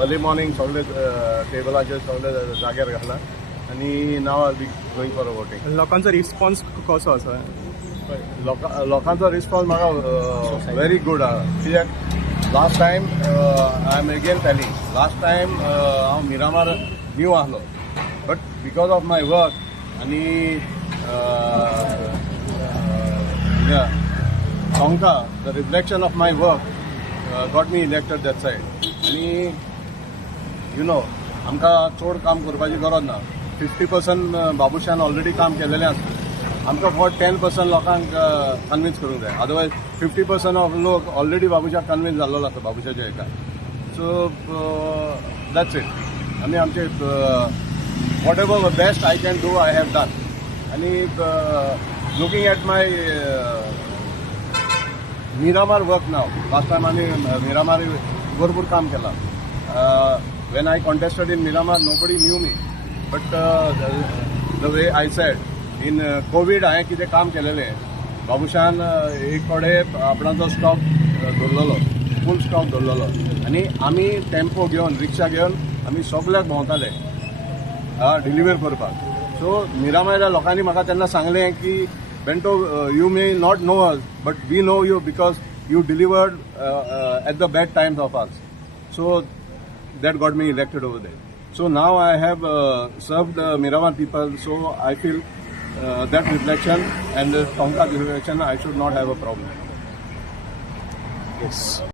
Early morning सगळे टेबलाचेर सगळे जाग्यार घातला आणि नाव I be going for a voting. लोकांचो रिस्पॉन्स कसो आसा? लोकांचो रिस्पॉन्स म्हाका व्हेरी गूड आहा. कित्याक last time I am again telling, last time हांव मिरामार न्यू आहलो, but because of my work आनी Tonka, the reflection of my work got me elected that side. आणि आमकां चड काम करपाची गरज ना. 50% बाबुशान ऑलरेडी काम केलेलें आसा. आमकां फक्त 10% लोकांक कन्विन्स करूंक जाय. अदरवायज 50% ऑफ लोक ऑलरेडी बाबुशाक कन्विन्स जाल्लो आसा बाबुशाच्या हेका. So that's it. आमी आमचे whatever best I can do I have done. आणि looking at my Miramar work नाव, लास्ट टाइम आम्ही मिरामार भरपूर काम केला. When I contested in Miramar nobody knew me, but the way I said in COVID हांवें कितें काम केलेलें. बाबुशान एक कडेन आपणाचो स्टॉक दवरलेलो, फूल स्टॉक दवरलेलो आनी आमी टेम्पो घेवन रिक्षा घेवन आमी सगळ्याक भोंवताले डिलिव्हर करपाक. सो मिरामारच्या लोकांनी म्हाका तेन्ना सांगलें की Bento, you may not know us, but we know you because you delivered at the bad times of us. So that got me elected over there. So now I have served Miramar people, so I feel that reflection and the Tonka reflection, I should not have a problem. Yes.